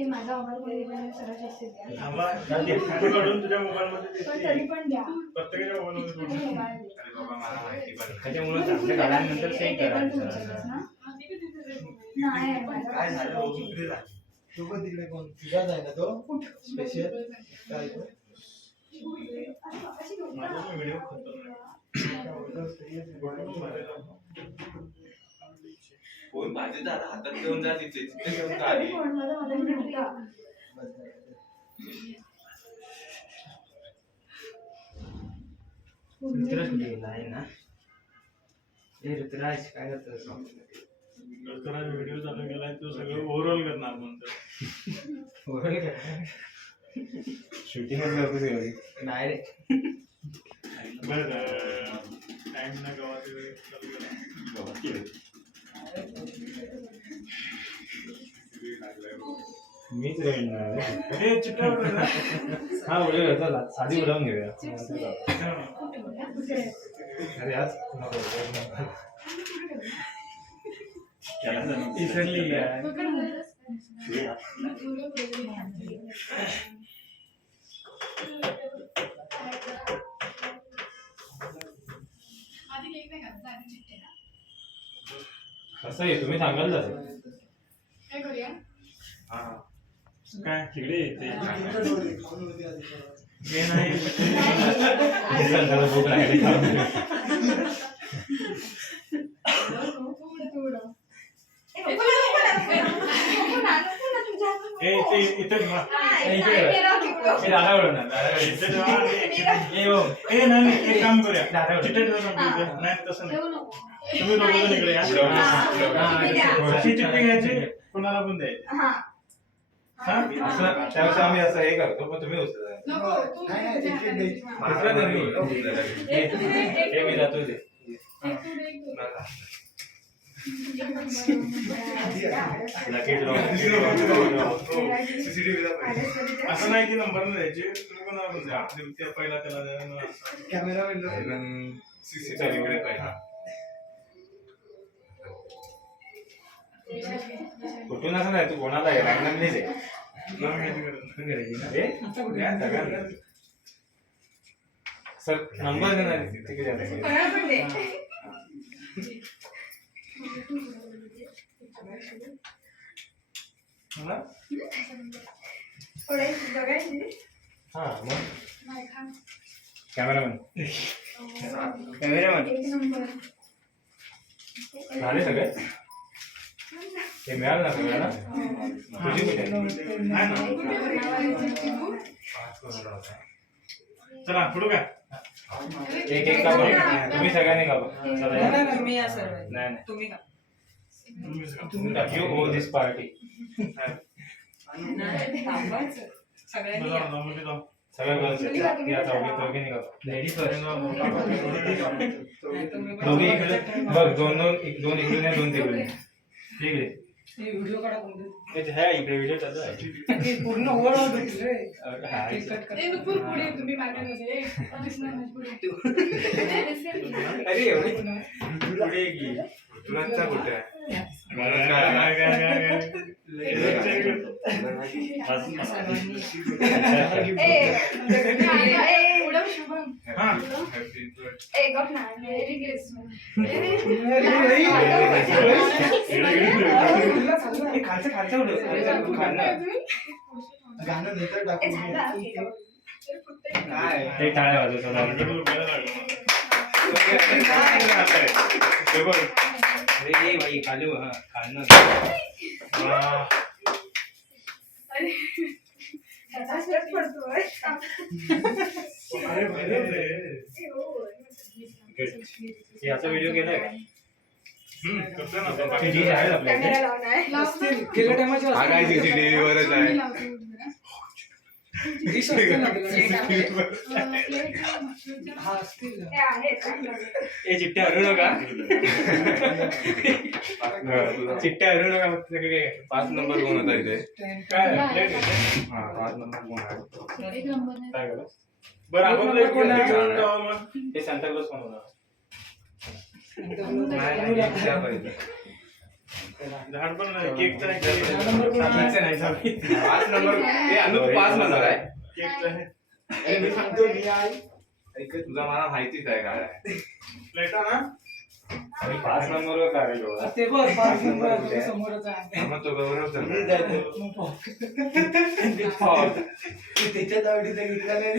माझा मोबाईल सरळ असेल तुझ्या मोबाईल मध्ये तरी पण द्या प्रत्येकाच्या मोबाईल मध्ये त्याच्यामुळे चांगल्या काळानंतर सेम करायचं नाही काय झालं इकडे राह तू पण तिकडे कोण तुझाच आहे ना तो स्पेशल काय तो व्हिडिओ फोन माझे दादा हातात घेऊन जा तिथे तिथे घेऊन जा आली ऋतुराज कुठे गेला आहे ना हे ऋतुराज काय करतोस ऋतुराज व्हिडिओ चालू केलाय तो सगळं ओव्हरऑल करणार म्हणतो ओरल काय शूटिंग नाही रे बरं टाइम ना गावात चालू केला मीच रेडणार हे चित्र हा उडे चला साधी उडवून घेऊया अरे आज इसरली कसं आहे तुम्ही सांगाल तसं काय करूया काय तिकडे येते हे नाही भूक लागली इथे दादा उडवणार एक काम करूया चिठ्ठी नाही तसं नाही तुम्ही दोघं इकडे अशी चिठ्ठी घ्यायची कोणाला पण द्यायची त्यापेक्षा आम्ही असं हे करतो पण तुम्ही मी जातो ते असं नाही की नंबर द्यायचे तुम्ही कोणाला पण द्या पहिला त्याला कॅमेरा सीसीटीव्हीकडे पहिला कुठून असं नाही तू कोणाला आहे रँडमलीच आहे सर नंबर देणार तिकडे हा मग कॅमेरामॅन झाले सगळे ते मिळालं ना सगळ्यांना तुझी चला पुढं काय एक एक का तुम्ही सगळ्यांनी का नाही तुम्ही का यू ओ दिस पार्टी सगळ्या गर्ल्स या चौघी का लेडीज दोघी इकडे बघ दोन इकडून आहे दोन तिकडून ठीक आहे व्हिडिओ काढा इकडे व्हिडिओ चालू आहे पूर्ण तुम्ही मार्केटमध्ये अरे एवढी पुढे की तुला कुठे गाणं नंतर टाकू ते टाळ्या वाजवतो अरे भाई खाली खाणं याचा व्हिडिओ केलाय गेल्या टायमाच्या सीसीटीव्ही वरच आहे डिश असते ना तिला. प्लेट हा असतील हे आहेत ए चिट्ट्या हरू नका चिट्ट्या हरू नका फक्त सगळे काय 5 नंबर कोण होता इथे? काय प्लेट आहे? हा 5 नंबर कोण आहे? एक नंबर नाही. काय केलं? बरं आपण प्लेट घेऊन जाऊ मग. हे सांता क्लॉज कोण होणार? नाही द्या पाहिजे. झाड पण नाही, केक तर आहे. साखरेचं नाही साखरे. 5 नंबर ए अनु 5 नंबर आहे. केक तर आहे. अरे मी सांगतो मी आहे ऐक तुझा मला माहितीच आहे काय आहे. प्लेटा ना? 5 नंबरवर काय आहे एवढं? ते बघ 5 नंबर तुझ्या समोरच आहे. मग तो गौरव सर मी जातो. मग पाहू. त्याच्यात आवडीचं घेतलं नाही